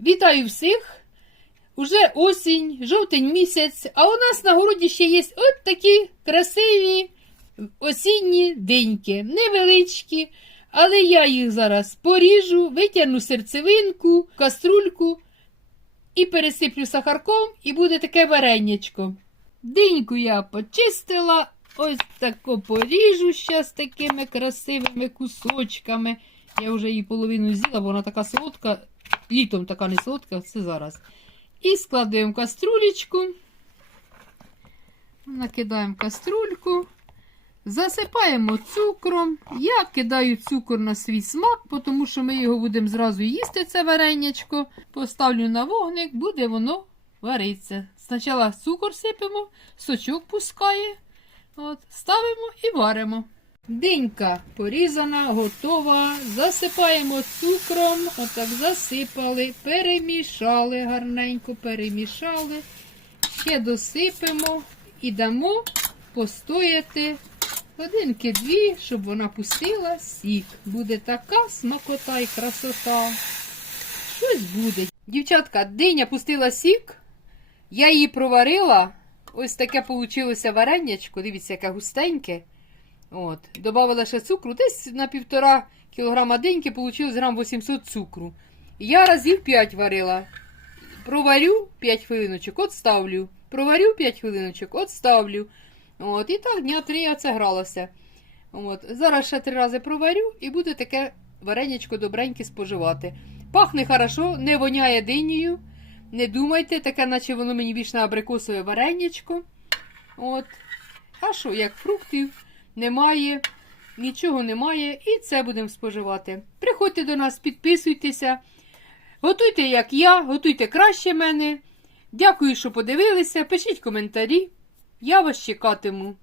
Вітаю всіх! Уже осінь, жовтень місяць, а у нас на городі ще є от такі красиві осінні диньки, невеличкі, але я їх зараз поріжу, витягну серцевинку, каструльку і пересиплю сахарком, і буде таке варенячко. Диньку я почистила, ось тако поріжу зараз такими красивими кусочками. Я вже її половину з'їла, бо вона така солодка, літом така не солодка, це зараз. І складаємо каструлечку. Накидаємо каструльку. Засипаємо цукром. Я кидаю цукор на свій смак, тому що ми його будемо зразу їсти, це варенячко. Поставлю на вогник, буде воно вариться. Спочатку цукор сипемо, сочок пускає. От, ставимо і варимо. Динька порізана, готова. Засипаємо цукром. Отак засипали, перемішали, гарненько перемішали. Ще досипемо і дамо постояти годинки дві, щоб вона пустила сік. Буде така смакота і красота. Щось буде. Дівчатка, диня пустила сік. Я її проварила. Ось таке вийшло варенячко. Дивіться, яке густеньке. От. Добавила ще цукру. Десь на півтора кілограма деньки вийшло грам 800 цукру. Я разів 5 варила. Проварю 5 хвилиночок, отставлю. Проварю 5 хвилиночок, отставлю. От, і так дня 3 я це гралася. От. Зараз ще 3 рази проварю і буде таке варенячко добреньке споживати. Пахне хорошо, не воняє динею. Не думайте, таке, наче воно мені більш на абрикосове варенячко. От. А що, як фруктів немає, нічого немає, і це будемо споживати. Приходьте до нас, підписуйтеся. Готуйте, як я, готуйте краще мене. Дякую, що подивилися. Пишіть коментарі. Я вас чекатиму.